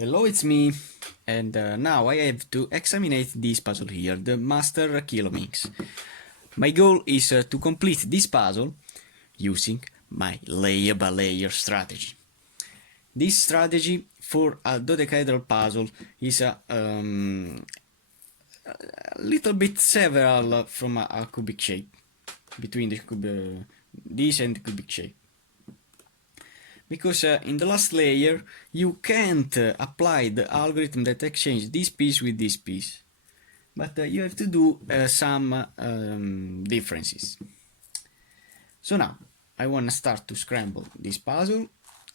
Hello, it's me, and now I have to examine this puzzle here, the Master Kilominx. My goal is to complete this puzzle using my layer-by-layer strategy. This strategy for a dodecahedral puzzle is a little bit several from a cubic shape, between the this and the cubic shape. Because in the last layer you can't apply the algorithm that exchanges this piece with this piece, but you have to do some differences. So now I want to start to scramble this puzzle,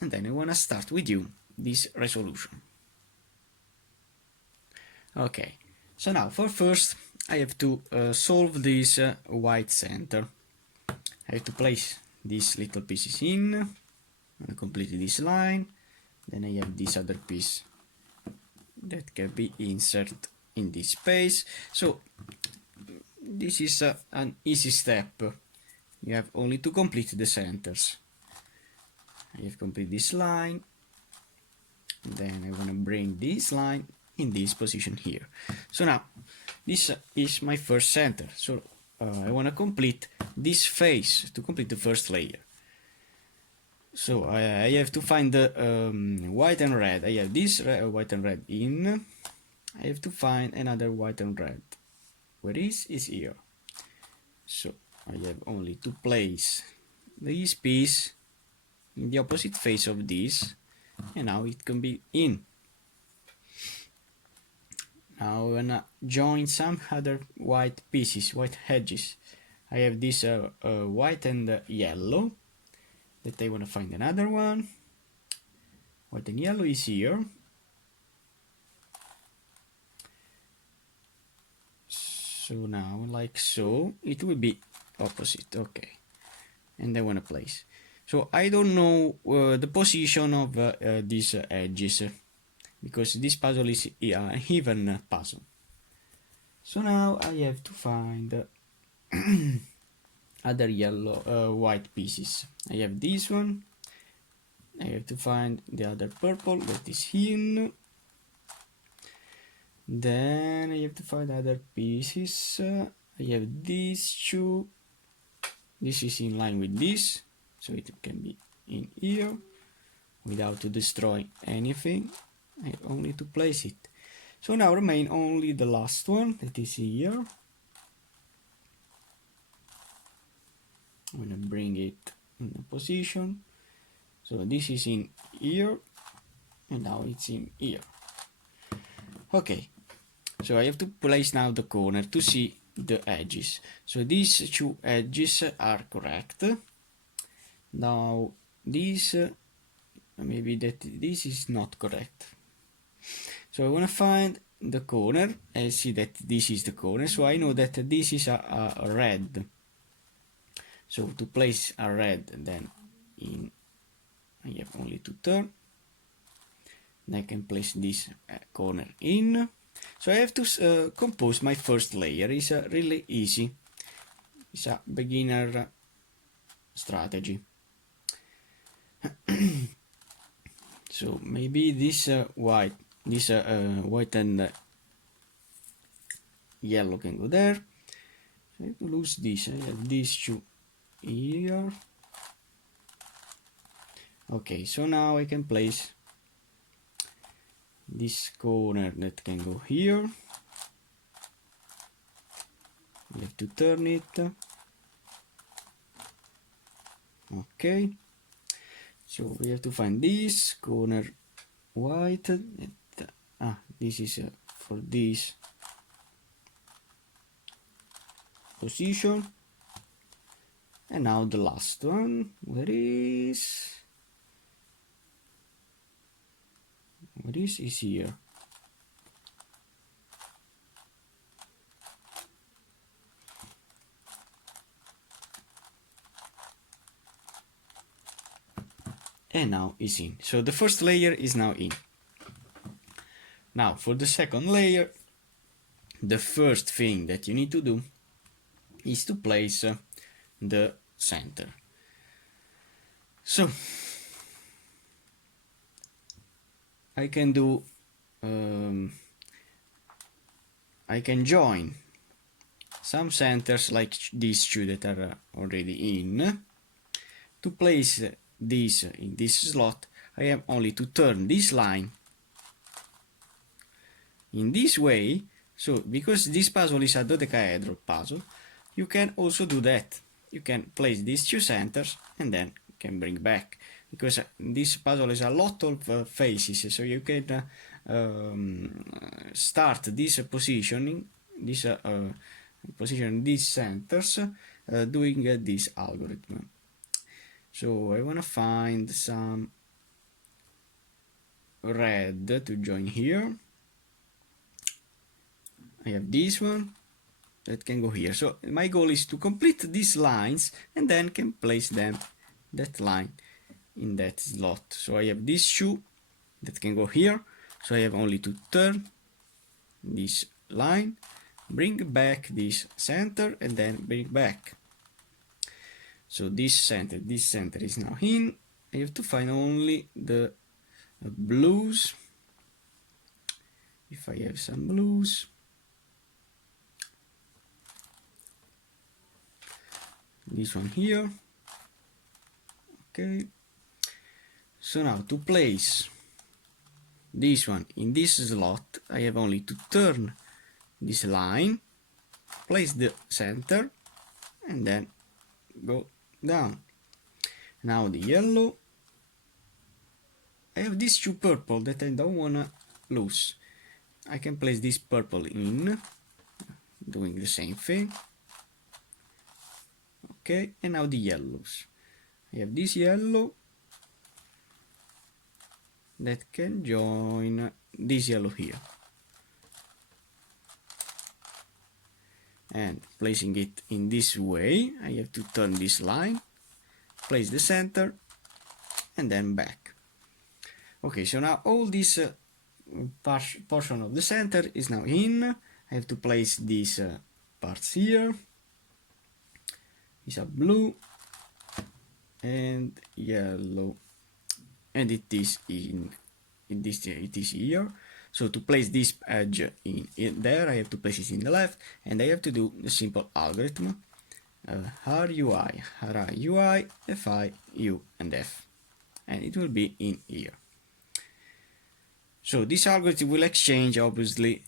and then I want to start with you this resolution. Okay, so now for first I have to solve this white center. I have to place these little pieces in. And complete this line. Then I have this other piece that can be inserted in this space. So this is an easy step. You have only to complete the centers. I have completed this line. Then I want to bring this line in this position here. So now this is my first center. So I want to complete this face to complete the first layer. So I have to find the white and red. I have this white and red in. I have to find another white and red. Where is here. So I have only to place this piece in the opposite face of this, and now it can be in. Now I'm gonna join some other white pieces, white edges. I have this white and yellow. That I want to find another one. White and yellow is here. So now, like so, it will be opposite. Okay, and I want to place. So I don't know the position of these edges because this puzzle is an even puzzle. So now I have to find other yellow white pieces. I have this one. I have to find the other purple that is in. Then I have to find other pieces. I have these two. This is in line with this, so it can be in here without to destroy anything. I have only to place it. So now remain only the last one that is here. I'm gonna bring it in a position. So this is in here, and now it's in here. Okay, so I have to place now the corner to see the edges. So these two edges are correct. Now this, maybe that this is not correct. So I want to find the corner and see that this is the corner. So I know that this is a red. So to place a red, then in, I have only to turn. And I can place this corner in. So I have to compose my first layer. It's really easy. It's a beginner strategy. So maybe this white and yellow can go there. So I have to lose this. I have these two here. Okay, so now I can place this corner that can go here. We have to turn it. Okay, so we have to find this corner white. This is for this position. And now the last one, where is here. And now it's in. So the first layer is now in. Now for the second layer, the first thing that you need to do is to place the center. So I can do I can join some centers like these two that are already in. To place this in this slot, I have only to turn this line in this way. So because this puzzle is a dodecahedral puzzle, you can also do that. You can place these two centers and then can bring back, because this puzzle has a lot of faces, so you can start this positioning, position these centers doing this algorithm. So I want to find some red to join here. I have this one that can go here. So my goal is to complete these lines and then can place them, that line, in that slot. So I have these two that can go here. So I have only to turn this line, bring back this center, and then bring back. So this center is now in. I have to find only the blues. If I have some blues. This one here. Okay. So now to place this one in this slot, I have only to turn this line, place the center, and then go down. Now the yellow. I have these two purple that I don't wanna lose. I can place this purple in, doing the same thing. Okay, and now the yellows. I have this yellow that can join this yellow here. And placing it in this way, I have to turn this line, place the center, and then back. Okay, so now all this portion of the center is now in. I have to place these parts here. These are blue and yellow, and it is it is here. So to place this edge in there, I have to place it in the left, and I have to do the simple algorithm: R U I, R I U I, F I U and F, and it will be in here. So this algorithm will exchange obviously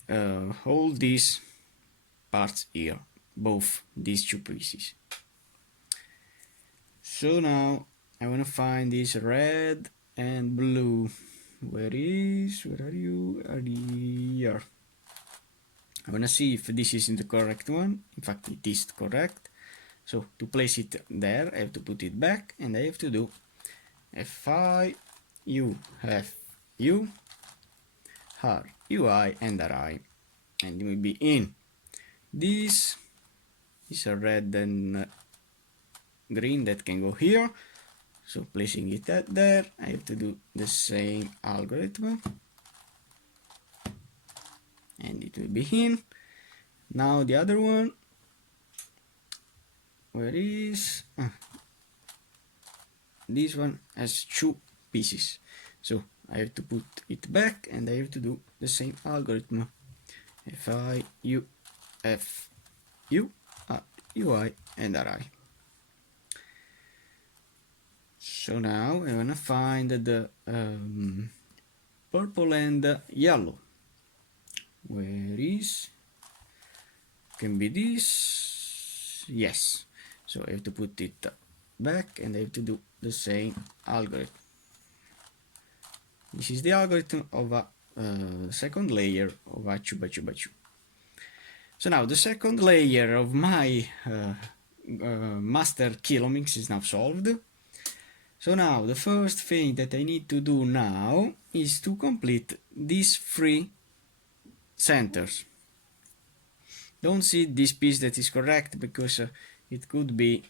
all these parts here, both these two pieces. So now I want to find this red and blue. Where are you? Are here. I want to see if this is in the correct one. In fact, it is correct. So to place it there, I have to put it back, and I have to do Fi U F U R U I and R I, and it will be in. This is a red and green that can go here. So placing it there, I have to do the same algorithm, and it will be in. Now the other one, where is this one has two pieces, so I have to put it back, and I have to do the same algorithm: F I U F U R U I and R I. So now I want to find the purple and yellow. Where is? Can be this. Yes. So I have to put it back, and I have to do the same algorithm. This is the algorithm of a second layer of a 2x2x2. So now the second layer of my Master Kilominx is now solved. So now the first thing that I need to do now is to complete these three centers. Don't see this piece that is correct, because it could be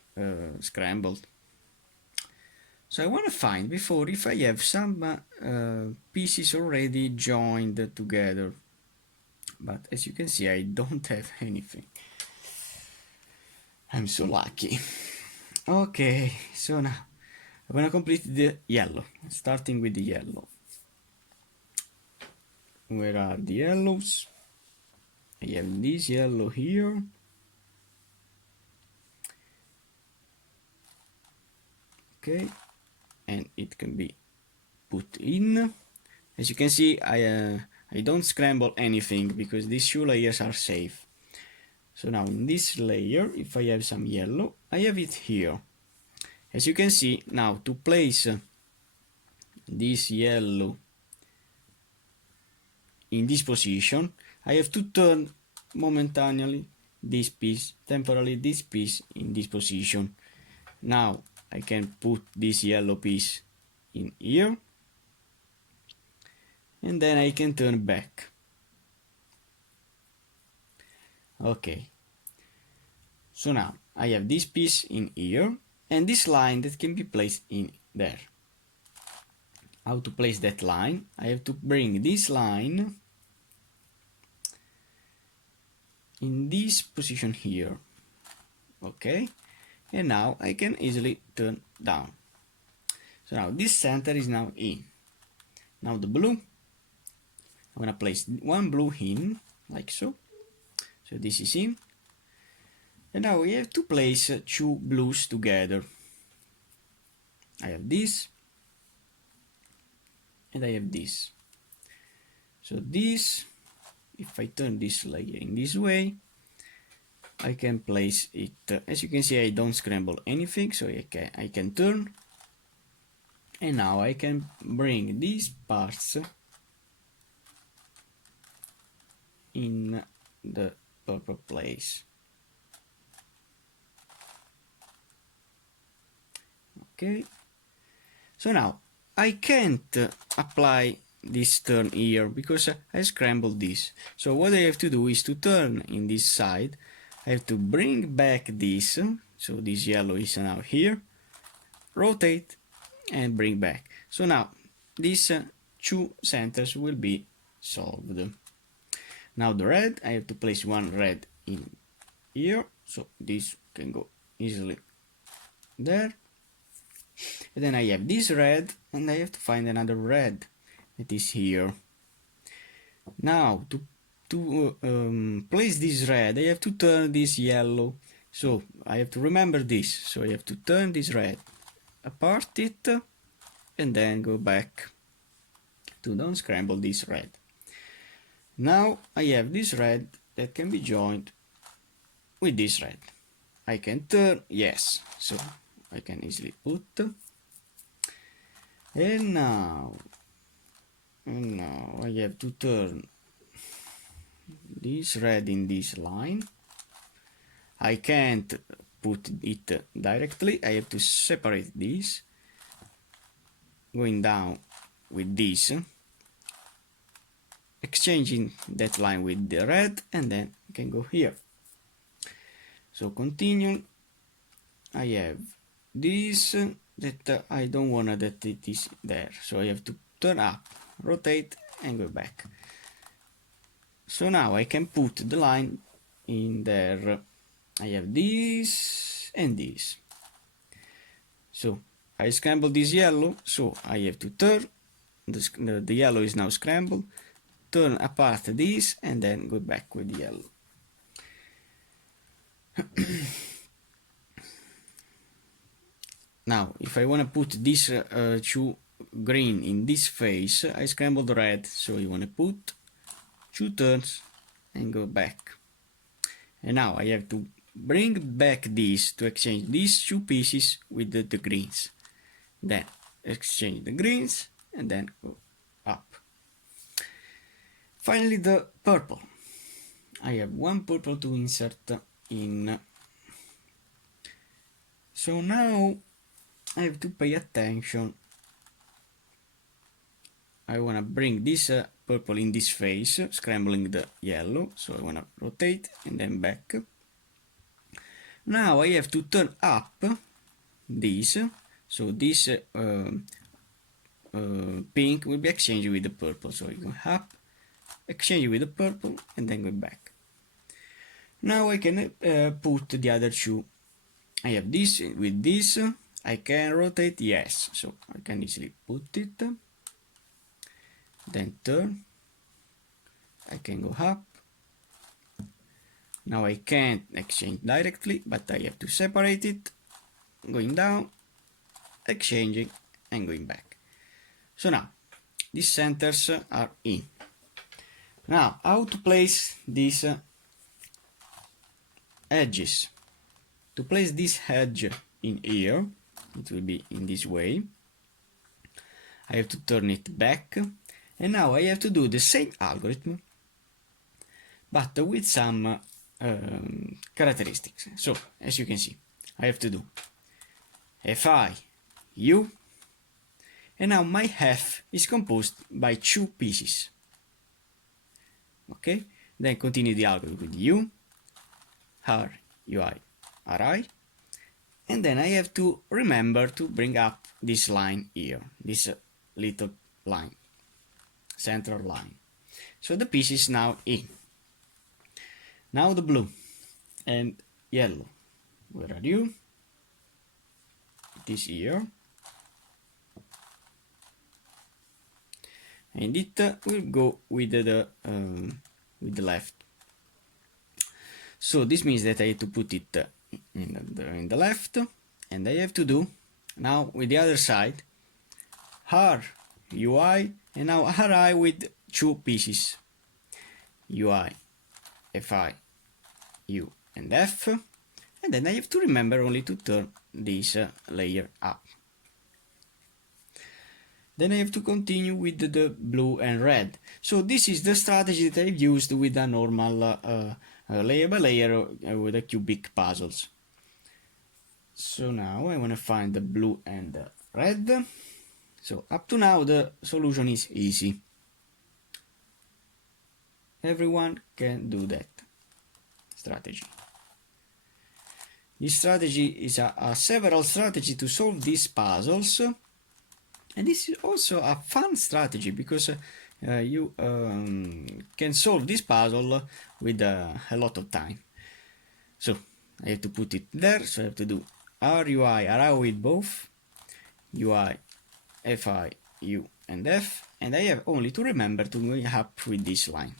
scrambled. So I want to find before if I have some pieces already joined together, but as you can see, I don't have anything. I'm so lucky. Okay, so now I'm going to complete the yellow, starting with the yellow. where are the yellows? I have this yellow here. Okay, and it can be put in. As you can see, I don't scramble anything because these two layers are safe. So now in this layer, if I have some yellow, I have it here. As you can see, now to place this yellow in this position, I have to turn momentarily this piece, temporarily this piece in this position. Now I can put this yellow piece in here, and then I can turn back. Okay, so now I have this piece in here and this line that can be placed in there. How to place that line? I have to bring this line in this position here. Okay, and now I can easily turn down. So now this center is now in. Now the blue, I'm gonna place one blue in, like so. So this is in. And now we have to place two blues together. I have this, and I have this. So this, if I turn this layer in this way, I can place it. As you can see, I don't scramble anything, so I can turn. And now I can bring these parts in the purple place. Okay, so now I can't apply this turn here because I scrambled this. So what I have to do is to turn in this side. I have to bring back this, so this yellow is now here, rotate and bring back. So now these two centers will be solved. Now the red, I have to place one red in here, so this can go easily there. And then I have this red, and I have to find another red that is here. Now to place this red, I have to turn this yellow. So I have to remember this. So I have to turn this red, apart it, and then go back to don't scramble this red. Now I have this red that can be joined with this red. I can turn, yes, so I can easily put, and now I have to turn this red in this line. I can't put it directly, I have to separate this, going down with this, exchanging that line with the red, and then I can go here. So continue, I have this that I don't want that it is there, so I have to turn up, rotate and go back. So now I can put the line in there. I have this and this. So I scrambled this yellow, so I have to turn, the yellow is now scrambled, turn apart this and then go back with the yellow. Now if I want to put this two green in this face, I scrambled red, so you want to put two turns and go back. And now I have to bring back this to exchange these two pieces with the greens. Then exchange the greens and then go up. Finally the purple. I have one purple to insert in. So now I have to pay attention. I want to bring this purple in this face, scrambling the yellow, so I want to rotate and then back. Now I have to turn up this, so this pink will be exchanged with the purple, so you go up, exchange with the purple and then go back. Now I can put the other two. I have this with this, I can rotate, yes, so I can easily put it, then turn, I can go up. Now I can't exchange directly, but I have to separate it, going down, exchanging, and going back. So now, these centers are in. Now, how to place these edges? To place this edge in here, it will be in this way. I have to turn it back, and now I have to do the same algorithm, but with some characteristics. So, as you can see, I have to do Fi, U, and now my F is composed by two pieces. Okay, then continue the algorithm with U, R, UI, Ri, and then I have to remember to bring up this line here, this little line, central line. So the piece is now in. Now the blue and yellow, where are you? It is here, and it will go with the left. So this means that I have to put it in the left, and I have to do now with the other side R, UI, and now Ri with two pieces, UI, Fi, U, and F, and then I have to remember only to turn this layer up. Then I have to continue with the blue and red. So this is the strategy that I've used with a normal layer by layer with the cubic puzzles. So now I want to find the blue and the red. So up to now the solution is easy. Everyone can do that strategy. This strategy is a several strategy to solve these puzzles, and this is also a fun strategy because you can solve this puzzle with a lot of time. So I have to put it there, so I have to do RUI, Ri with both, UI, Fi, U, and F, and I have only to remember to go up with this line.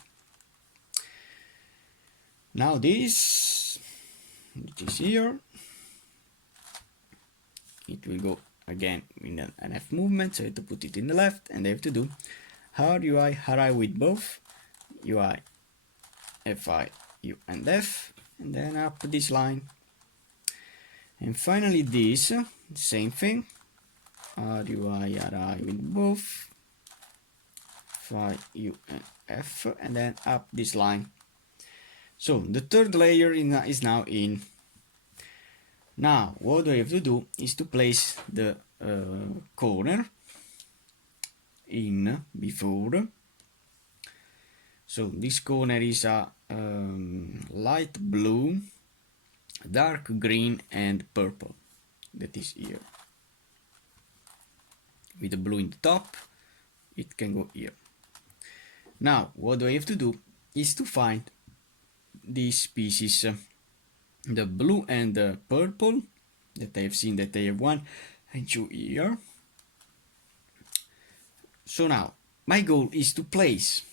Now this, which is here, it will go again in an F movement, so I have to put it in the left, and I have to do RUI, Ri with both, UI, Fi, U, and F, and then up this line. And finally this, same thing, RUI, Ri with both, Fi, U, and F, and then up this line. So the third layer is now in. Now what I have to do is to place the corner in before. So this corner is a light blue, dark green, and purple. That is here. With the blue in the top, it can go here. Now what I have to do is to find these pieces, the blue and the purple, that I have seen that I have one and two here. So now my goal is to place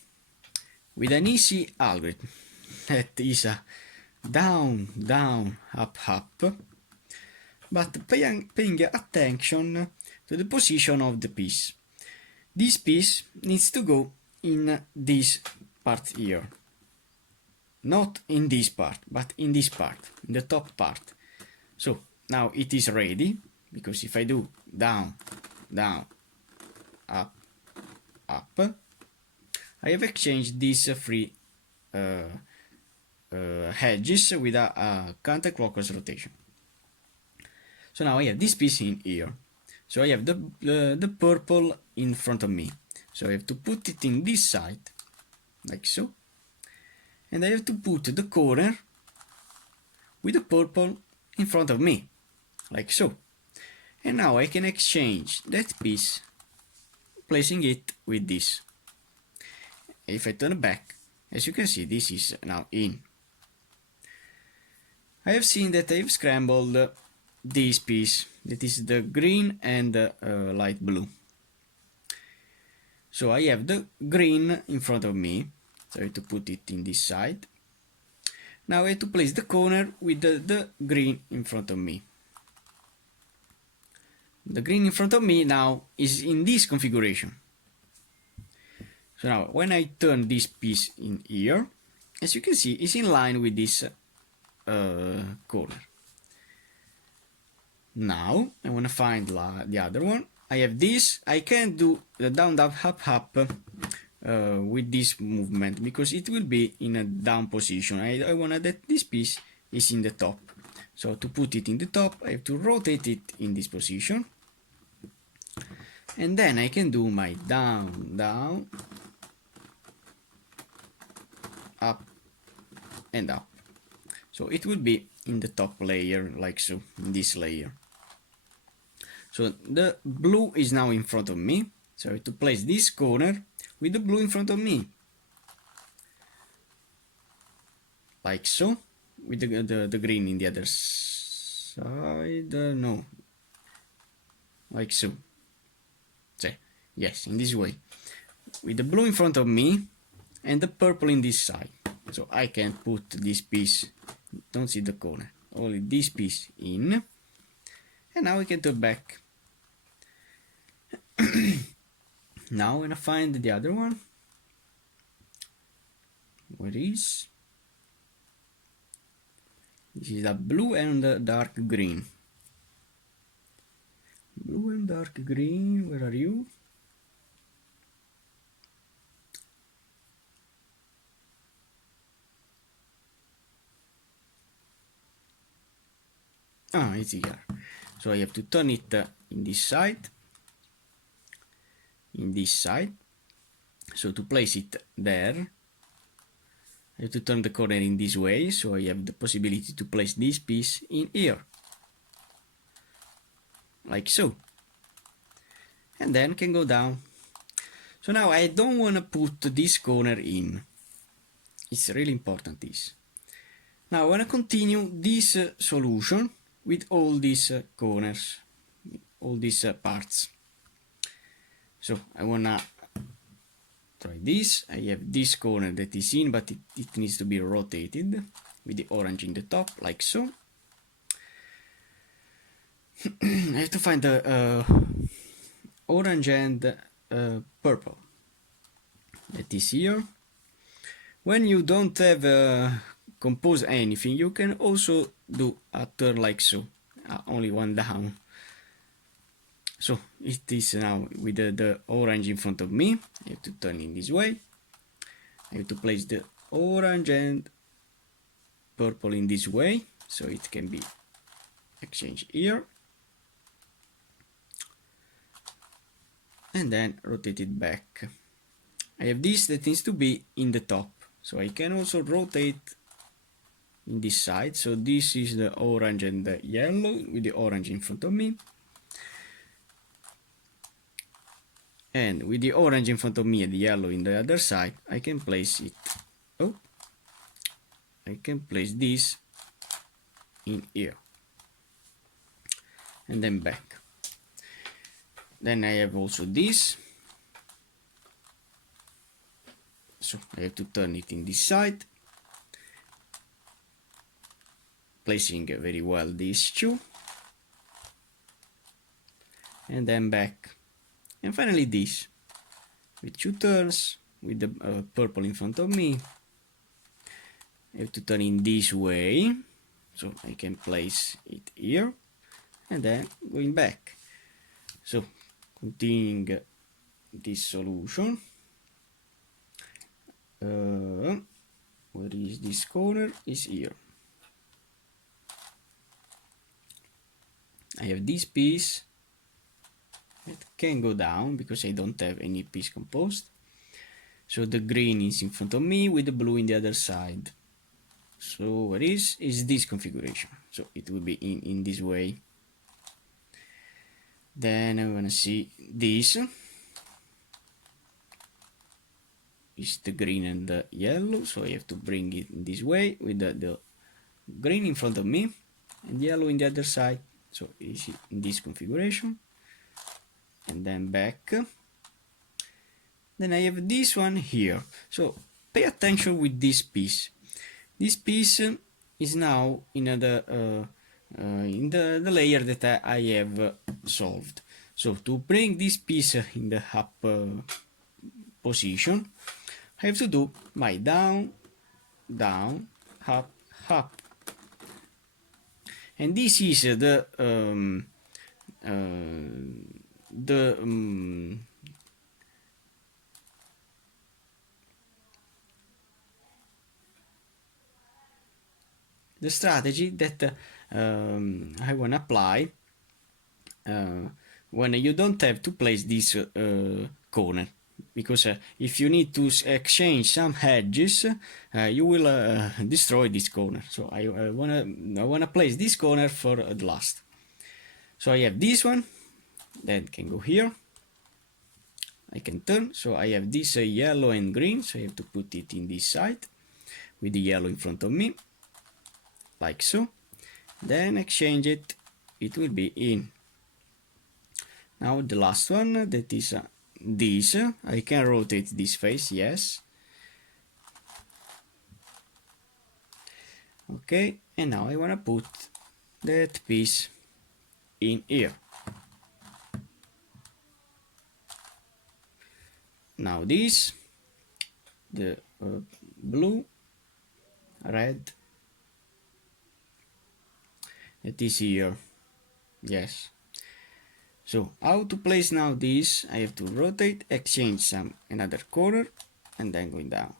with an easy algorithm that is a down, down, up, up, but paying attention to the position of the piece. This piece needs to go in this part here. Not in this part, but in this part, in the top part. So now it is ready, because if I do down, down, up, up, I have exchanged these three edges with a counterclockwise rotation. So now I have this piece in here. So I have the purple in front of me. So I have to put it in this side, like so. And I have to put the corner with the purple in front of me, like so. And now I can exchange that piece, placing it with this. If I turn back, as you can see, this is now in. I have seen that I have scrambled this piece, that is the green and the light blue. So I have the green in front of me, so I have to put it in this side. Now I have to place the corner with the green in front of me. The green in front of me now is in this configuration. So now when I turn this piece in here, as you can see, it's in line with this corner. Now I want to find the other one. I have this. I can't do the down, down, up with this movement because it will be in a down position. I want that this piece is in the top. So to put it in the top, I have to rotate it in this position. And then I can do my down, down, up, and up. So it will be in the top layer, like so, in this layer. So the blue is now in front of me. So I have to place this corner with the blue in front of me. Like so, with the green in the other side, no. Like so. Yes, in this way. With the blue in front of me and the purple in this side. So I can put this piece, don't see the corner, only this piece in. And now we can turn back. Now when I find the other one, where is? This is the blue and the dark green. Blue and dark green, where are you? Ah, it's here. So I have to turn it in this side. In this side. So to place it there, I have to turn the corner in this way. So I have the possibility to place this piece in here. Like so. And then can go down. So now I don't want to put this corner in. It's really important this. Now I want to continue this solution with all these corners, all these parts. So I wanna try this. I have this corner that is in, but it needs to be rotated with the orange in the top, like so. I have to find the orange and purple that is here. When you don't have compose anything, you can also do a turn like so, only one down. So it is now with the orange in front of me. I have to turn in this way. I have to place the orange and purple in this way, so it can be exchanged here. And then rotate it back. I have this that needs to be in the top, so I can also rotate in this side. So this is the orange and the yellow with the orange in front of me. And with the orange in front of me and the yellow in the other side, I can place it. Oh, I can place this in here. And then back. Then I have also this. So I have to turn it in this side. Placing very well these two. And then back. And finally this. With two turns, with the purple in front of me. I have to turn in this way. So I can place it here. And then going back. So continuing this solution. Where is this corner? Is here. I have this piece. It can go down because I don't have any piece composed. So the green is in front of me with the blue in the other side. So what is this configuration? So it will be in this way. Then I want to see this. Is the green and the yellow, so I have to bring it in this way with the green in front of me and yellow in the other side. So it's in this configuration. And then back. Then I have this one here. So pay attention with this piece. This piece is now in the layer that I have solved. So to bring this piece in the up position, I have to do my down, down, up, up. And this is the strategy that I want to apply when you don't have to place this corner, because if you need to exchange some edges, you will destroy this corner. So I wanna place this corner for the last. So I have this one that can go here. I can turn, so I have this yellow and green, so I have to put it in this side with the yellow in front of me, like so. Then exchange it, it will be in. Now the last one, that is this. I can rotate this face, yes. Okay, and now I want to put that piece in here. Now this, the blue, red, that is here, yes. So how to place now this? I have to rotate, exchange another corner, and then going down.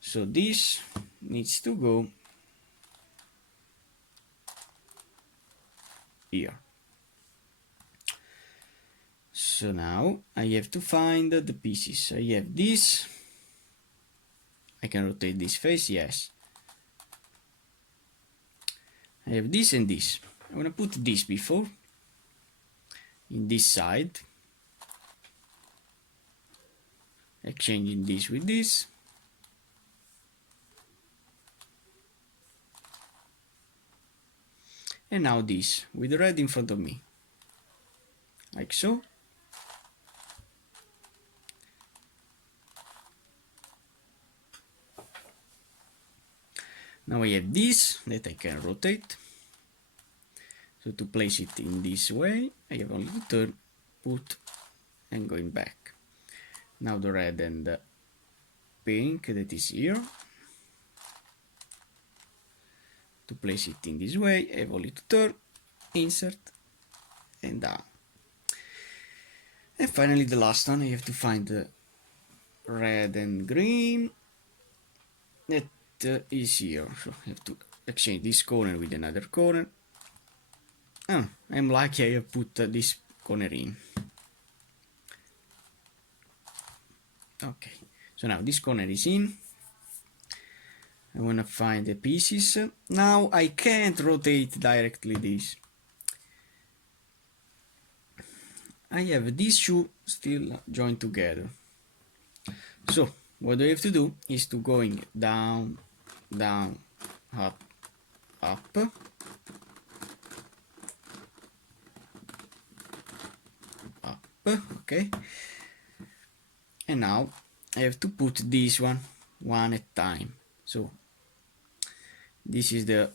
So this needs to go here. So now I have to find the pieces. I have this. I can rotate this face, yes. I have this and this. I want to put this before in this side, exchanging this with this, and now this with the red in front of me, like so. Now I have this that I can rotate. So to place it in this way, I have only to turn, put, and going back. Now the red and the pink that is here. To place it in this way, I have only to turn, insert, and down. And finally the last one, I have to find the red and green that is here. So I have to exchange this corner with another corner. I'm lucky I have put this corner in. Okay, so now this corner is in. I want to find the pieces. Now I can't rotate directly this. I have these two still joined together. So what I have to do is to going down, down, up, up. Okay, and now I have to put this one at a time. So this is the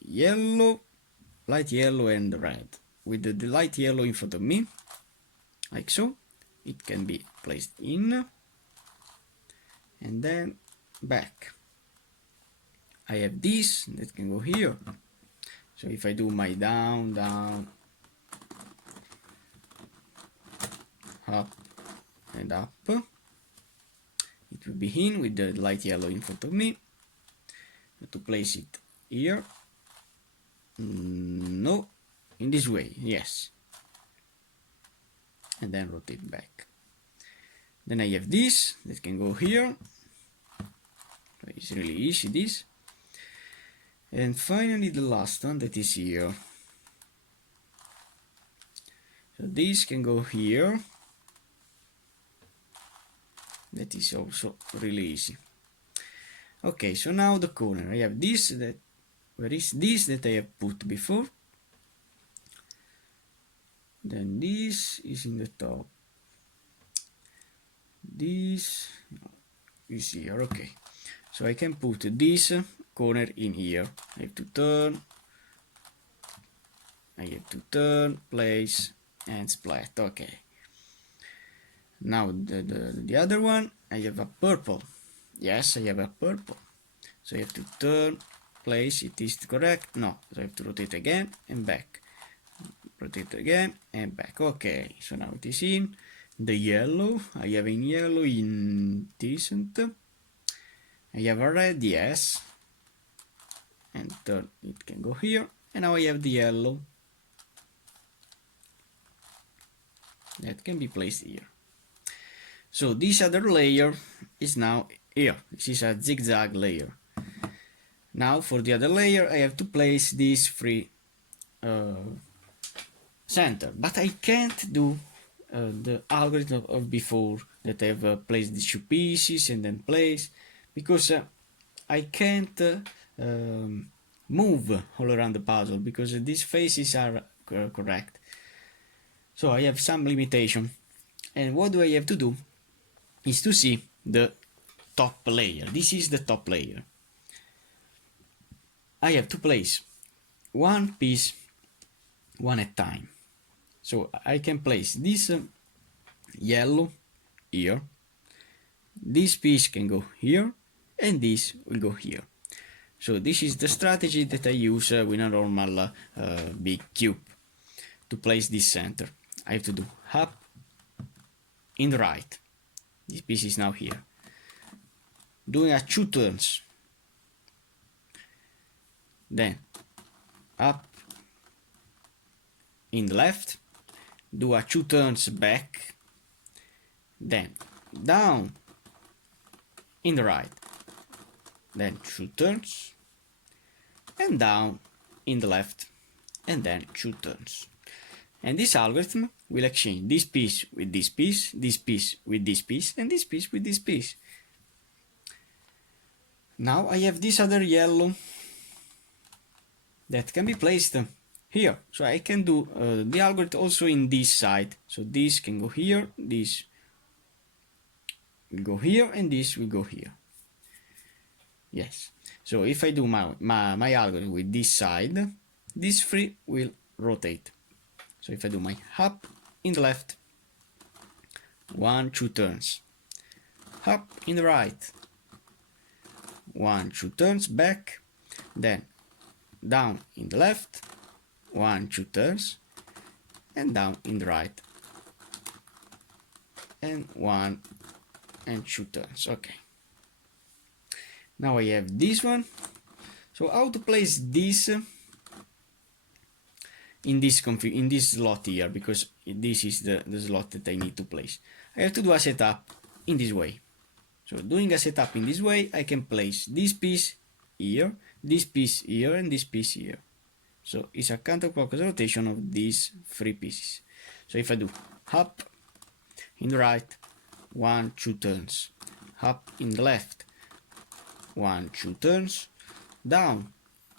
yellow, light yellow and red, with the light yellow in front of me, like so. It can be placed in and then back. I have this that can go here. So if I do my down, down, up and up, it will be in with the light yellow in front of me. To place it here, no, in this way, yes, and then rotate back. Then I have this that can go here. It's really easy, this. And finally the last one that is here. So this can go here. That is also really easy. Okay, so now the corner. I have this that, where is this that I have put before? Then this is in the top. This, is here. Okay, so I can put this corner in here. I have to turn, place, and splat. Okay. Now the other one, I have a purple. Yes, I have a purple. So I have to turn, place, it is correct. No, so I have to rotate again and back. Rotate again and back. Okay, so now it is in the yellow. I have in yellow indecent. I have a red, yes. And turn, it can go here. And now I have the yellow. That can be placed here. So this other layer is now here. This is a zigzag layer. Now for the other layer I have to place this free center, but I can't do the algorithm of before that I've placed the two pieces and then place, because I can't move all around the puzzle because these faces are correct. So I have some limitation, and what do I have to do is to see the top layer. This is the top layer. I have to place one piece one at a time. So I can place this yellow here, this piece can go here, and this will go here. So this is the strategy that I use with a normal big cube to place this center. I have to do up in the right. This piece is now here. Doing a 2 turns. Then up in the left. Do a 2 turns back. Then down in the right. Then 2 turns. And down in the left. And then 2 turns. And this algorithm will exchange this piece with this piece, this piece with this piece, and this piece with this piece. Now I have this other yellow that can be placed here. So I can do the algorithm also in this side. So this can go here, this will go here, and this will go here. Yes. So if I do my algorithm with this side, this free will rotate. So if I do my up in the left, 1, 2 turns, up in the right, 1, 2 turns back, then down in the left, 1, 2 turns, and down in the right, and 1 and 2 turns. Okay. Now I have this one. So how to place this in this slot here, because this is the slot that I need to place. I have to do a setup in this way. So doing a setup in this way, I can place this piece here, this piece here, and this piece here. So it's a counterclockwise rotation of these 3 pieces. So if I do up in the right, 1, 2 turns, up in the left, 1, 2 turns, down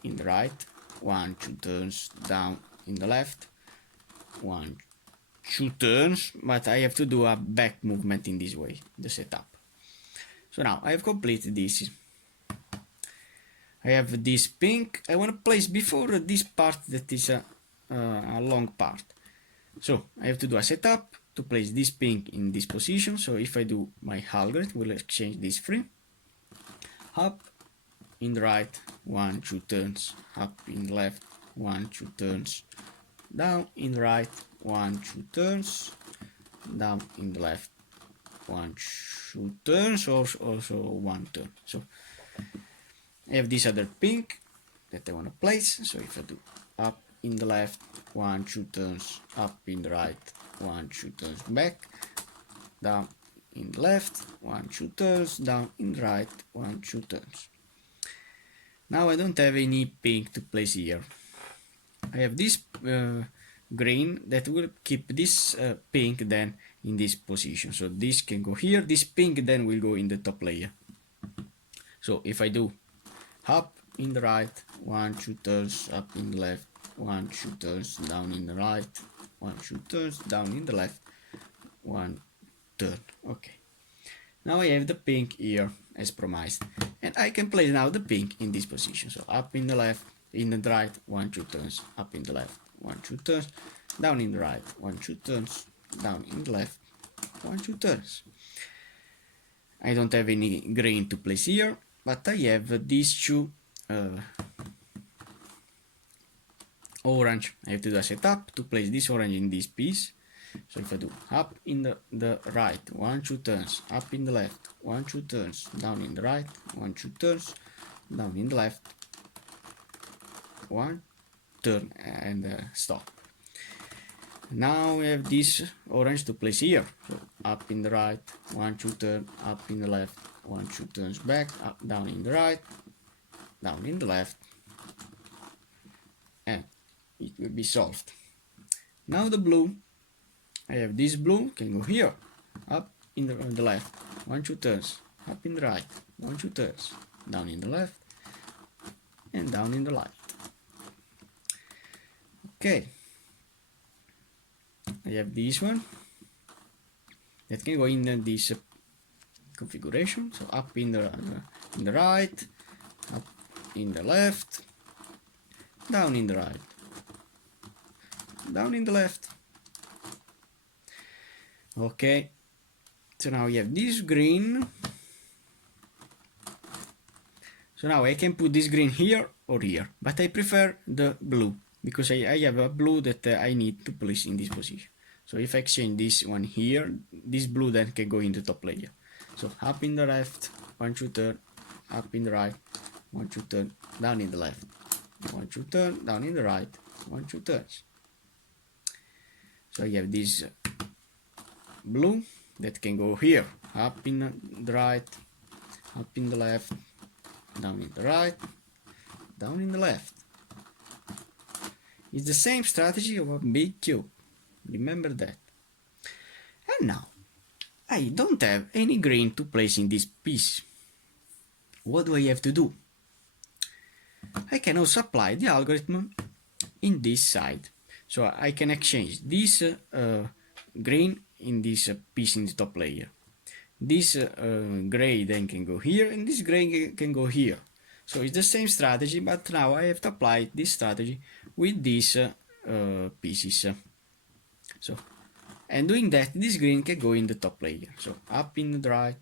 in the right, 1, 2 turns, down in the left, 1, 2 turns, but I have to do a back movement in this way, the setup. So now I have completed this. I have this pink. I want to place before this part that is a long part. So I have to do a setup to place this pink in this position. So if I do my algorithm, we'll exchange this 3. Up in the right, 1, 2 turns, up in the left, 1, 2 turns, down in the right, 1, 2 turns, down in the left, 1, 2 turns, or also 1 turn. So I have this other pink that I want to place. So if I do up in the left, 1, 2 turns, up in the right, 1, 2 turns back, down in the left, 1, 2 turns, down in the right, 1, 2 turns. Now I don't have any pink to place here. I have this green that will keep this pink then in this position. So this can go here, this pink then will go in the top layer. So if I do up in the right, 1, 2 turns, up in the left, 1, 2 turns, down in the right, 1, 2 turns, down in the left, 1 turn. Okay. Now I have the pink here as promised, and I can place now the pink in this position. So up in the left, in the right, 1, 2 turns, up in the left, 1, 2 turns, down in the right, 1, 2 turns, down in the left, 1, 2 turns. I don't have any green to place here, but I have these two orange. I have to do a setup to place this orange in this piece. So if I do up in the right, 1, 2 turns, up in the left, 1, 2 turns, down in the right, 1, 2 turns, down in the left, 1 turn, and stop. Now we have this orange to place here. So up in the right, 1, 2 turn, up in the left, 1, 2 turns back, up, down in the right, down in the left, and it will be solved. Now the blue, I have this blue, can go here, up in the left, 1, 2 turns, up in the right, 1, 2 turns, down in the left, and down in the right. Okay, I have this one that can go in this configuration. So up in the right, up in the left, down in the right, down in the left. Okay, so now we have this green. So now I can put this green here or here, but I prefer the blue because I have a blue that I need to place in this position. So if I exchange this one here, this blue then can go in the top layer. So up in the left, 1, 2 turn, up in the right, 1, 2 turn, down in the left, 1, 2 turn, down in the right, 1, 2 turns. So you have this blue that can go here, up in the right, up in the left, down in the right, down in the left. It's the same strategy of a big cube. Remember that. And now, I don't have any green to place in this piece. What do I have to do? I can also apply the algorithm in this side. So I can exchange this green in this piece in the top layer. This gray then can go here, and this gray can go here. So it's the same strategy, but now I have to apply this strategy with these pieces. So, and doing that, this green can go in the top layer. So up in the right,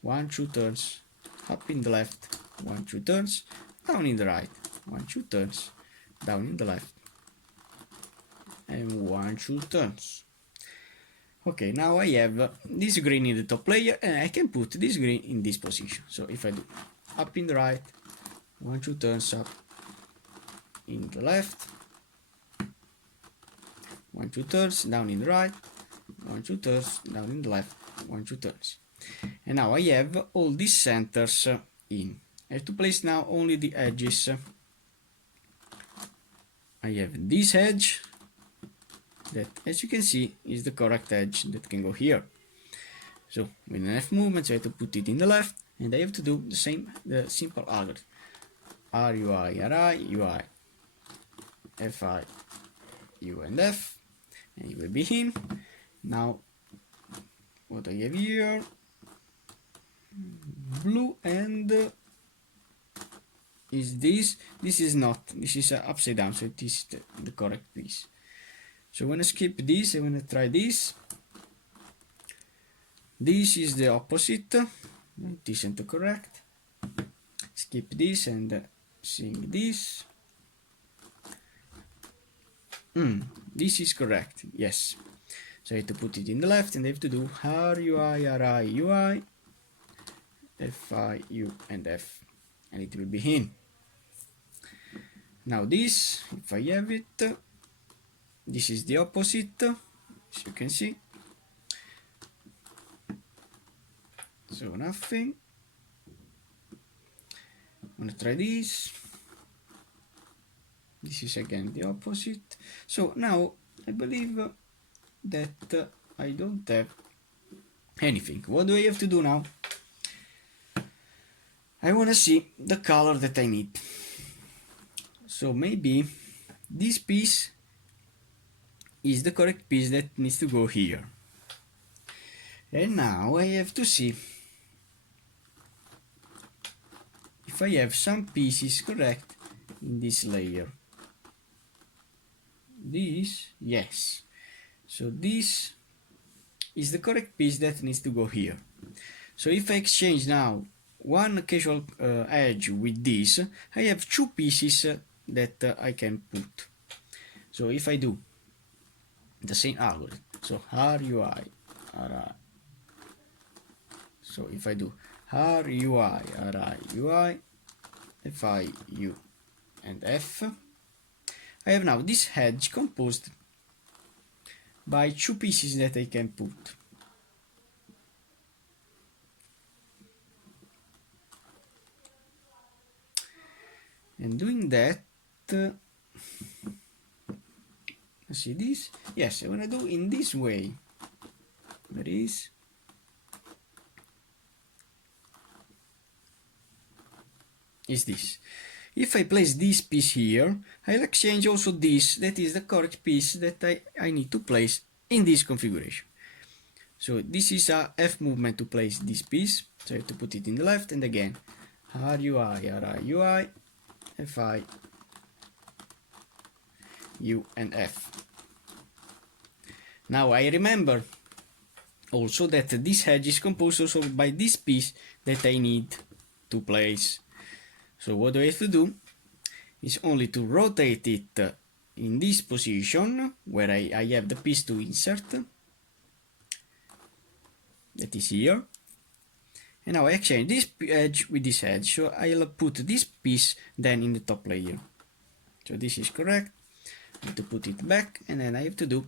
1, 2 turns, up in the left, 1, 2 turns, down in the right, 1, 2 turns, down in the left, and 1, 2 turns. Okay, now I have this green in the top layer, and I can put this green in this position. So if I do up in the right, 1, 2 turns, up in the left, 1, 2 turns, down in the right, 1, 2 turns, down in the left, 1, 2 turns. And now I have all these centers in. I have to place now only the edges. I have this edge that, as you can see, is the correct edge that can go here. So with an F movement, I have to put it in the left, and I have to do the same, the simple algorithm. RUI, RI, UI, FI, U and F, and it will be in. Now, what I have here, blue, and is this. This is not. This is upside down, so it is the correct piece. So when I skip this, I want to try this. This is the opposite. It isn't correct. Skip this and sing this. This is correct. Yes. So I have to put it in the left, and I have to do RUI, RI, UI, FI, U, and F, and it will be in. Now this, if I have it, this is the opposite, as you can see. So nothing. I'm gonna try this. This is again the opposite. So now I believe that I don't have anything. What do I have to do now? I want to see the color that I need. So maybe this piece is the correct piece that needs to go here. And now I have to see if I have some pieces correct in this layer. This, yes. So this is the correct piece that needs to go here. So if I exchange now one casual edge with this, I have two pieces that I can put. So if I do the same algorithm, so RUI, RI, so if I do RUI, RI, UI, FI, U, and F, I have now this edge composed by two pieces that I can put. And doing that, see this? Yes, I want to do in this way. There is. Is this. If I place this piece here, I'll exchange also this, that is the correct piece that I need to place in this configuration. So this is a F movement to place this piece, so I have to put it in the left, and again, RUI, RI, UI, FI, U, and F. Now I remember also that this edge is composed also by this piece that I need to place. So what do I have to do is only to rotate it in this position where I have the piece to insert, that is here, and now I exchange this edge with this edge, so I'll put this piece then in the top layer. So this is correct. I have to put it back, and then I have to do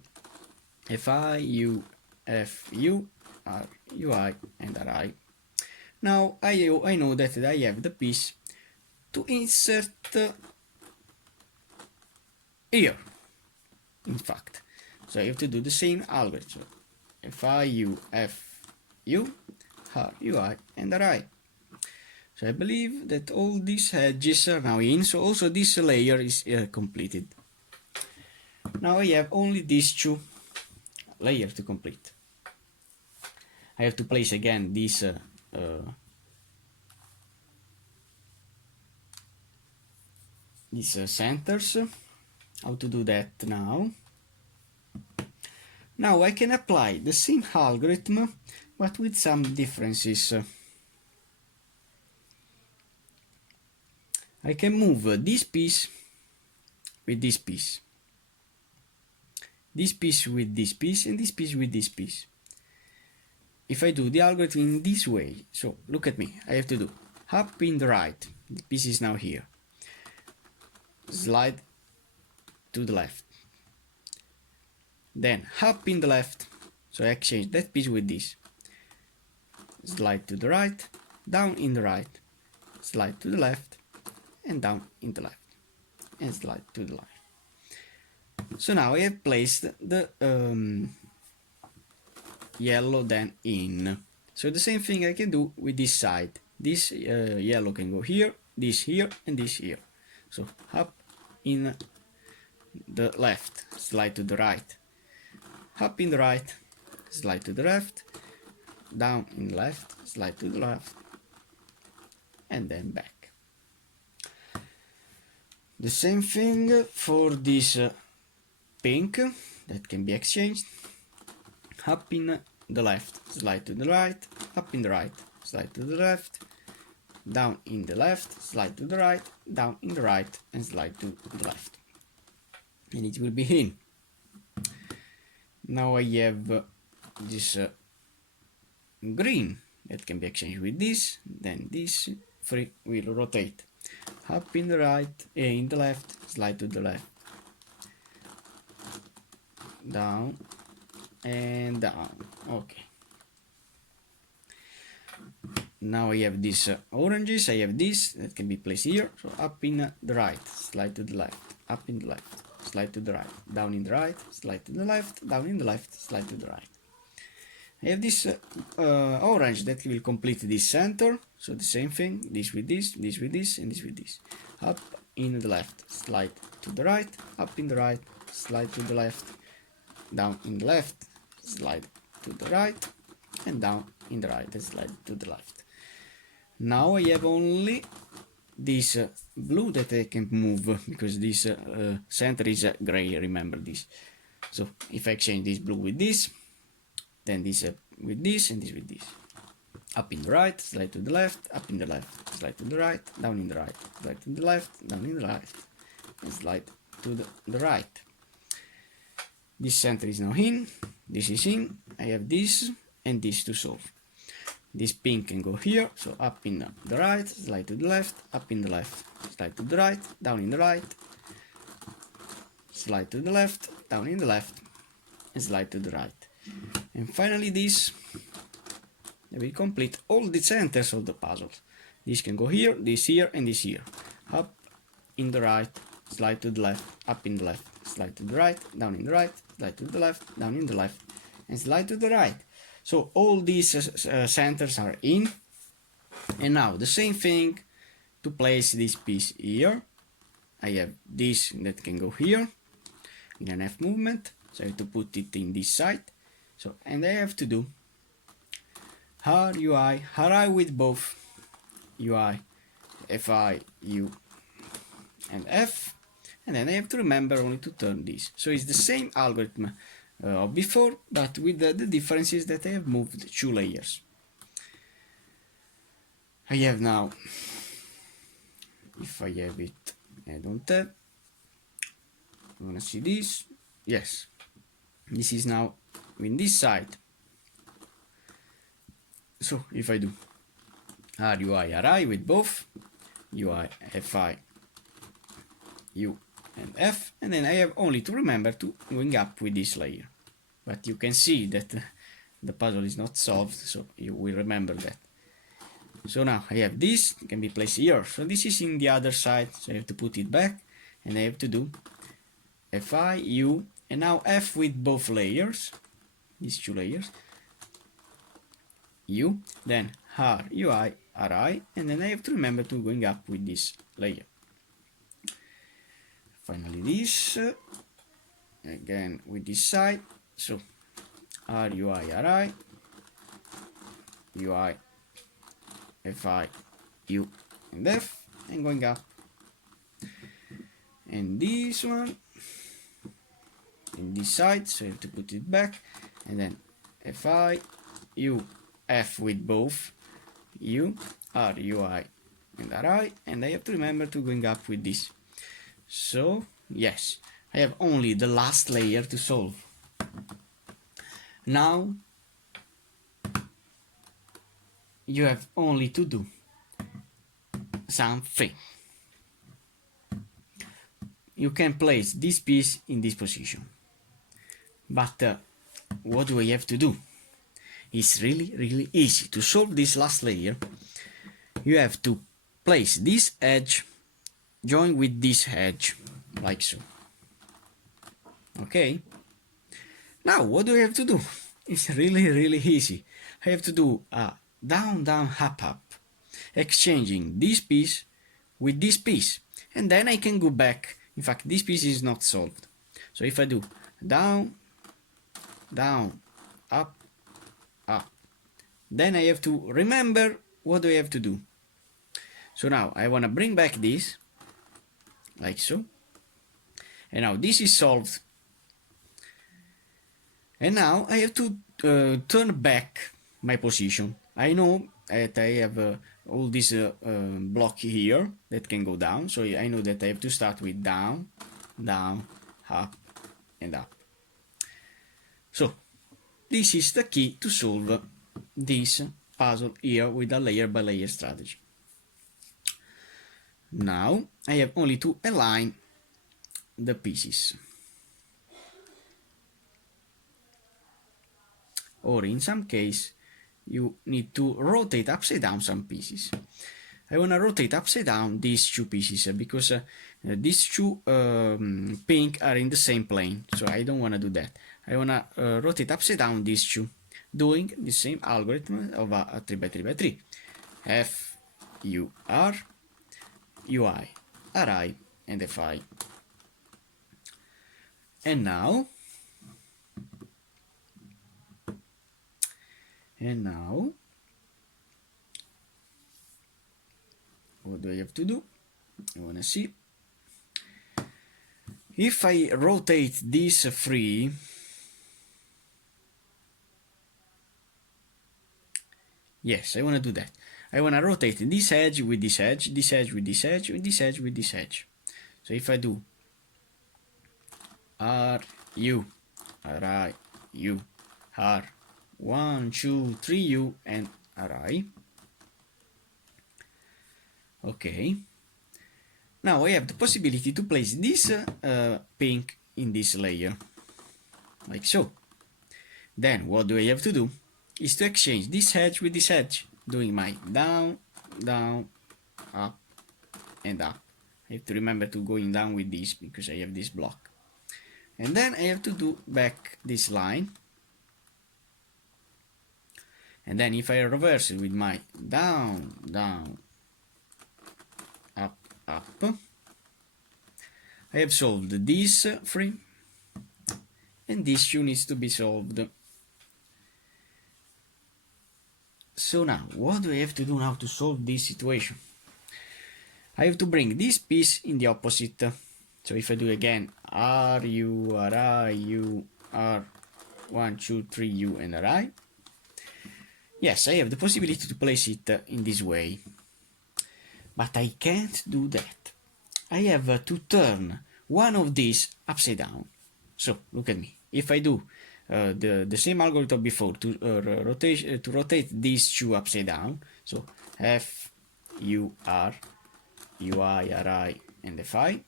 FI, U, F, U, R, UI, and RI. Now I know that I have the piece to insert here, in fact. So I have to do the same algorithm. FI, U, F, U, R, UI, and RI. So I believe that all these edges are now in, so also this layer is completed. Now I have only these two layers to complete. I have to place again these centers. How to do that now? Now I can apply the same algorithm but with some differences. I can move this piece with this piece, this piece with this piece, and this piece with this piece. If I do the algorithm in this way, so look at me, I have to do up in the right, the piece is now here, slide to the left, then up in the left, so I exchange that piece with this, slide to the right, down in the right, slide to the left, and down in the left, and slide to the left. So now I have placed the yellow then in. So the same thing I can do with this side. This yellow can go here, this here, and this here. So up in the left, slide to the right, up in the right, slide to the left, down in the left, slide to the left, and then back. The same thing for this pink that can be exchanged. Up in the left, slide to the right, up in the right, slide to the left, down in the left, slide to the right, down in the right, and slide to the left. And it will be in. Now I have this green that can be exchanged with this, then this three will rotate. Up in the right, in the left, slide to the left, down, and down. Okay. Now I have these oranges, I have this that can be placed here. So up in the right, slide to the left, up in the left, slide to the right, down in the right, slide to the left, down in the left, slide to the right. I have this orange that will complete this center. So the same thing, this with this, this with this, and this with this. Up in the left, slide to the right, up in the right, slide to the left, down in the left, slide to the right, and down in the right, and slide to the left. Now I have only this blue that I can move because this center is gray, remember this. So if I exchange this blue with this, then this with this, and this with this. Up in the right, slide to the left, up in the left, slide to the right, down in the right, slide to the left, down in the right, and slide to the right. This center is now in, this is in, I have this and this to solve. This pink can go here, so up in the right, slide to the left, up in the left, slide to the right, down in the right, slide to the left, down in the left, and slide to the right. And finally this will complete all the centers of the puzzle. This can go here, this here, and this here. Up in the right, slide to the left, up in the left, slide to the right, down in the right, slide to the left, down in the left, and slide to the right. So all these centers are in. And now the same thing to place this piece here. I have this that can go here in an F movement, so I have to put it in this side. So, and I have to do R, UI, RI with both UI, FI, U, and F, and then I have to remember only to turn this. So it's the same algorithm of before, but with the difference is that I have moved 2 layers. I have now, if I have it, I don't have, you wanna see this? Yes, this is now in this side. So if I do R, UI, RI with both UI, FI, U, and F, and then I have only to remember to going up with this layer. But you can see that the puzzle is not solved, so you will remember that. So now I have this, can be placed here. So this is in the other side, so I have to put it back, and I have to do FI, U, and now F with both layers, these 2 layers, U, then R, UI, RI, and then I have to remember to going up with this layer. Finally this, again with this side, so R, UI, RI, UI, FI, U, and F, and going up. And this one, in this side, so you have to put it back, and then FI, U, F with both U, R, UI, and RI, and I have to remember to going up with this. So yes, I have only the last layer to solve. Now you have only to do something. You can place this piece in this position, but what do I have to do? It's really easy. To solve this last layer, you have to place this edge join with this edge, like so. Okay? Now, what do I have to do? It's really easy. I have to do a down, down, up, up, exchanging this piece with this piece, and then I can go back. In fact, this piece is not solved. So if I do down, down, up, up, then I have to remember what do I have to do. So now I want to bring back this, like so, and now this is solved. And now I have to turn back my position. I know that I have all this block here that can go down, so I know that I have to start with down, down, up, and up. So this is the key to solve this puzzle here with a layer by layer strategy. Now I have only to align the pieces, or in some case you need to rotate upside down some pieces. I want to rotate upside down these 2 pieces because these 2 pink are in the same plane, so I don't want to do that. I want to rotate upside down these 2, doing the same algorithm of a 3x3x3. F, U, R, UI, RI, and FI. And now what do I have to do? I want to see. If I rotate this free, yes, I want to do that. I want to rotate this edge with this edge, this edge with this edge, with this edge with this edge. So if I do R, U, R, I, U, R, 1, 2, 3, U, and R, I. Okay. Now I have the possibility to place this pink in this layer, like so. Then what do I have to do? Is to exchange this edge with this edge, doing my down, down, up, and up. I have to remember to going down with this because I have this block. And then I have to do back this line. And then if I reverse it with my down, down, up, up, I have solved this free, and this issue needs to be solved. So now, what do I have to do now to solve this situation? I have to bring this piece in the opposite. So if I do again R, U, R, I, U, R, 1, 2, 3, U, and R, I. Yes, I have the possibility to place it in this way. But I can't do that. I have to turn one of these upside down. So look at me. If I do the same algorithm before to rotate these two upside down, so F, U, R, U, I, R, I, and F, I.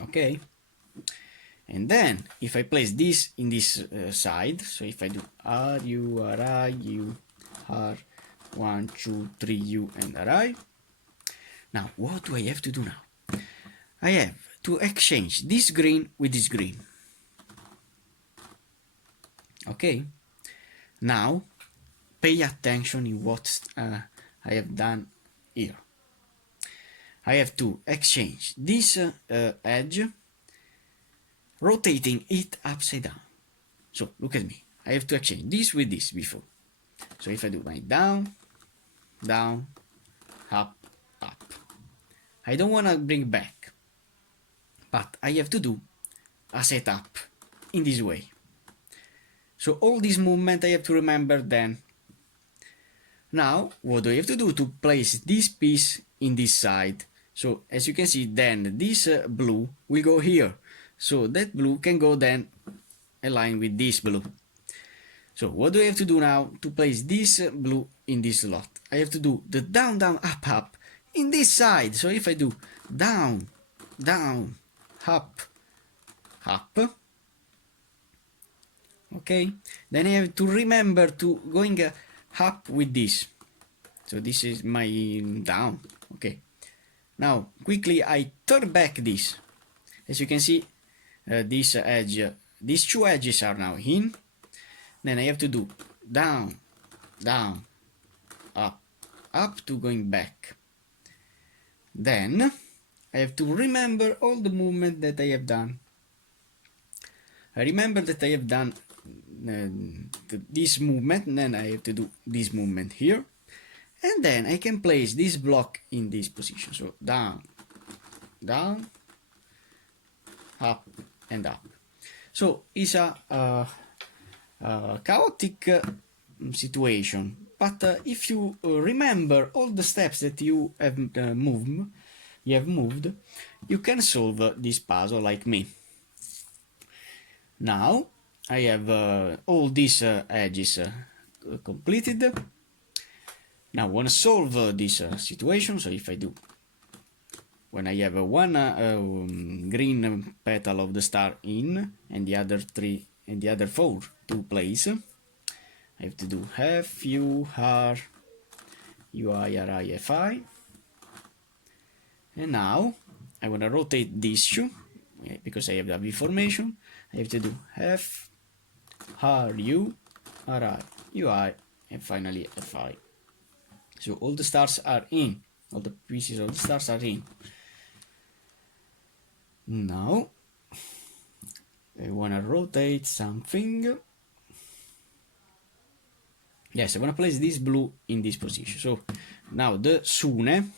Okay. And then if I place this in this side, so if I do R, U, R, I, U, R, 1, 2, 3, U, and R, I. Now, what do I have to do now? I have to exchange this green with this green. Okay? Now, pay attention in what I have done here. I have to exchange this edge, rotating it upside down. So, look at me. I have to exchange this with this before. So, if I do my down, down, up, up. I don't want to bring back, but I have to do a setup in this way. So all this movement I have to remember then. Now, what do I have to do to place this piece in this side? So as you can see, then this blue will go here. So that blue can go then align with this blue. So what do I have to do now to place this blue in this slot? I have to do the down, down, up, up in this side. So if I do down, down, up, up, okay, then I have to remember to going up with this. So this is my down. Okay, now quickly I turn back this. As you can see, this edge, these two edges are now in. Then I have to do down, down, up, up to going back. Then I have to remember all the movement that I have done. I remember that I have done this movement, and then I have to do this movement here, and then I can place this block in this position. So down, down, up, and up. So it's a chaotic situation, but if you remember all the steps that you have moved, you can solve this puzzle like me. Now I have all these edges completed. Now I want to solve this situation. So if I do, when I have one green petal of the star in and the other three and the other four to place, I have to do F, U, R, U, I, R, I, F, I. And now I want to rotate these two because I have the V formation. I have to do F, R, U, R, I, U, I, and finally F, I. So all the stars are in. All the pieces of the stars are in. Now I want to rotate something. Yes, I want to place this blue in this position. So now the Sune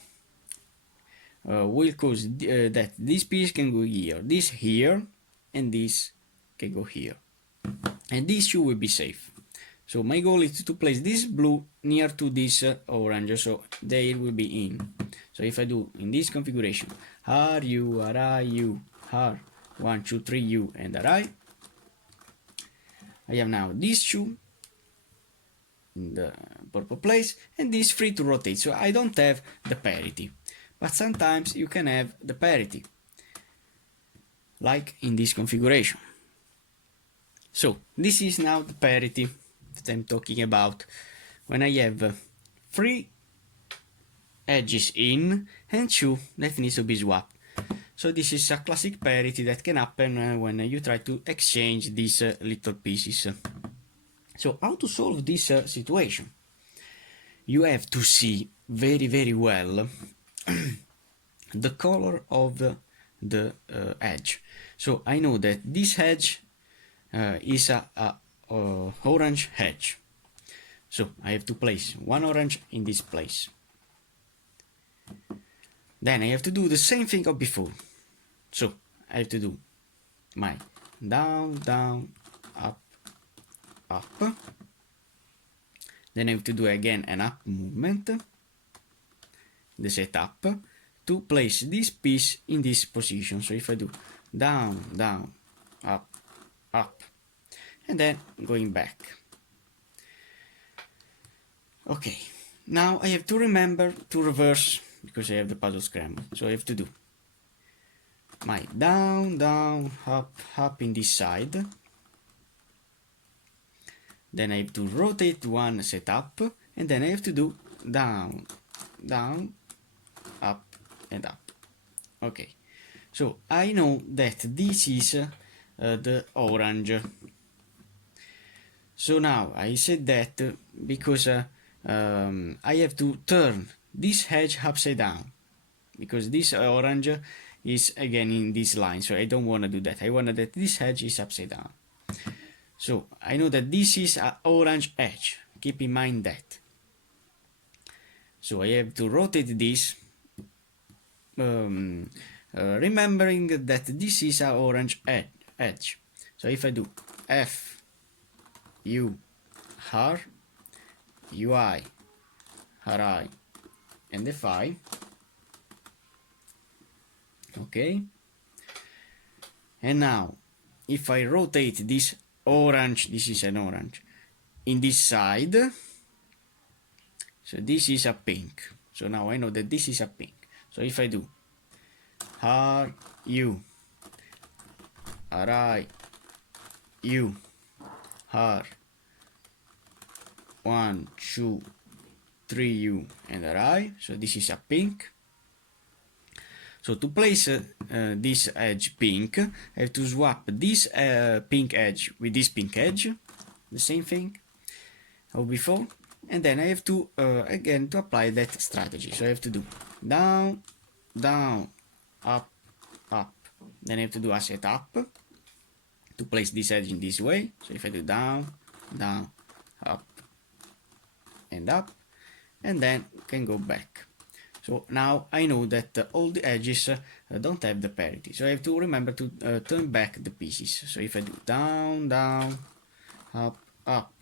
will cause that this piece can go here, this here, and this can go here, and these two will be safe. So my goal is to place this blue near to this orange, so they will be in. So if I do in this configuration R, U, R, I, U, R, 1, 2, 3, U, and R, I have now these two in the purple place and this free to rotate, so I don't have the parity. But sometimes you can have the parity, like in this configuration. So this is now the parity that I'm talking about, when I have 3 edges in and 2 that needs to be swapped. So this is a classic parity that can happen when you try to exchange these little pieces. So how to solve this situation? You have to see very well the color of the edge. So I know that this edge is a orange edge. So I have to place one orange in this place. Then I have to do the same thing of before. So I have to do my down, down, up, up. Then I have to do again an up movement, the setup, to place this piece in this position. So if I do down, down, up, up, and then going back. Okay, now I have to remember to reverse, because I have the puzzle scramble. So I have to do my down, down, up, up in this side. Then I have to rotate one setup, and then I have to do down, down, up, and up. Okay, so I know that this is the orange. So now I said that because I have to turn this edge upside down, because this orange is again in this line, so I don't want to do that. I want that this edge is upside down. So I know that this is an orange edge, keep in mind that. So I have to rotate this, remembering that this is an orange edge. So if I do F, U, R, UI, RI, and FI, okay, and now if I rotate this orange, this is an orange, in this side, so this is a pink, so now I know that this is a pink. So if I do R, U, RI, U, R, 1, 2, 3, U, and RI, so this is a pink. So to place this edge pink, I have to swap this pink edge with this pink edge, the same thing as before, and then I have to again to apply that strategy. So I have to do down, down, up, up. Then I have to do a setup to place this edge in this way. So if I do down, down, up, and up, and then can go back. So now I know that all the edges don't have the parity, so I have to remember to turn back the pieces. So if I do down, down, up, up,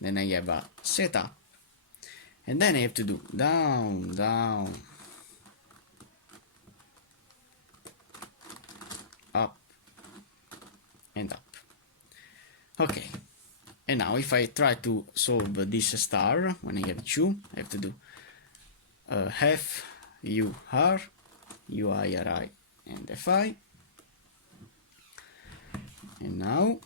then I have a setup, and then I have to do down, down, up, and up. Okay, and now if I try to solve this star, when I have 2, I have to do F, U, R, U, I, R, I, and FI. And now,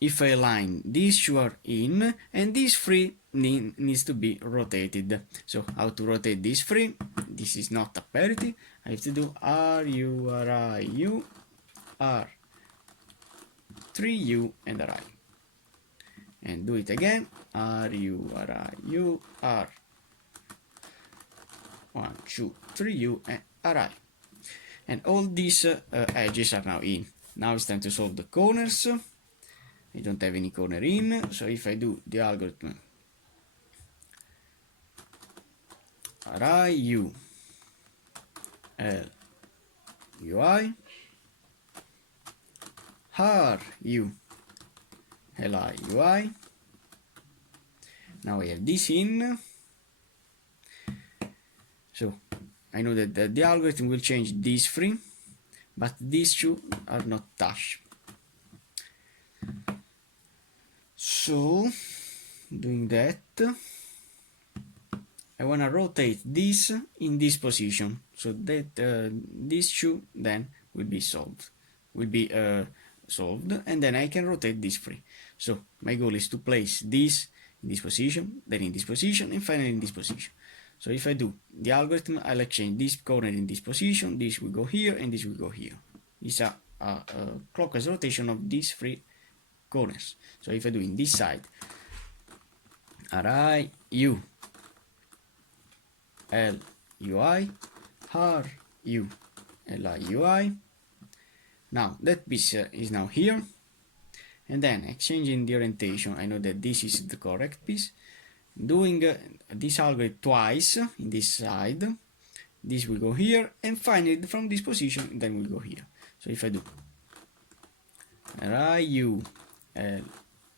if I align these 2 are in, and these 3 needs to be rotated. So how to rotate these 3? This is not a parity. I have to do R, U, R, I, U, R, 3, U, and R, I. And do it again, R, U, R, I, U, R, 1, 2, 3, U, and RI. And all these edges are now in. Now it's time to solve the corners. I don't have any corner in, so if I do the algorithm ri u l ui r u l I ui. Now I have this in, so I know that the algorithm will change these three, but these two are not touched. So doing that, I want to rotate this in this position, so that these two then will be solved, and then I can rotate these three. So my goal is to place this in this position, then in this position, and finally in this position. So if I do the algorithm, I'll exchange this corner in this position, this will go here, and this will go here. It's a clockwise rotation of these three corners. So if I do in this side, ri u l ui r u l I ui. Now that piece is now here, and then exchanging the orientation, I know that this is the correct piece. Doing this algorithm twice in this side, this will go here, and finally from this position then will go here. So if I do ri u l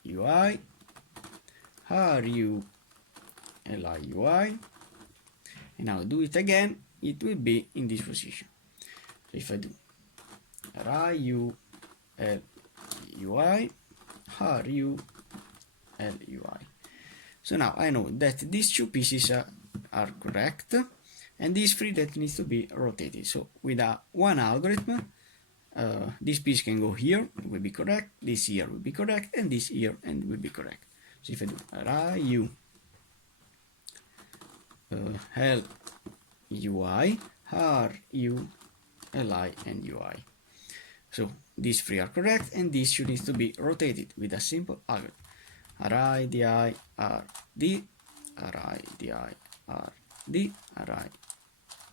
ui r u l I ui, and now do it again, it will be in this position. So if I do ri u l ui r u l ui, so now I know that these two pieces are correct, and these three that needs to be rotated. So with one algorithm, this piece can go here, it will be correct, this here will be correct, and this here and will be correct. So if I do ri u l ui r u l I and ui, so these three are correct, and this should need to be rotated with a simple algorithm. Ri di r d, ri di r d, ri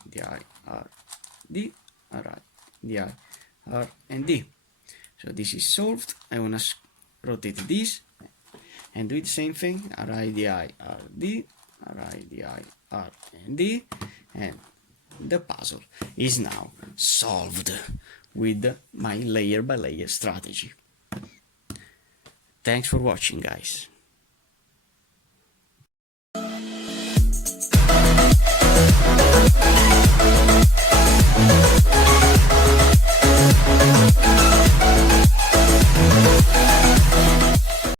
di r d, ri di r and d. So this is solved. I want to rotate this and do the same thing. Ri di r d, ri di r and d, and the puzzle is now solved with my layer by layer strategy. Thanks for watching, guys.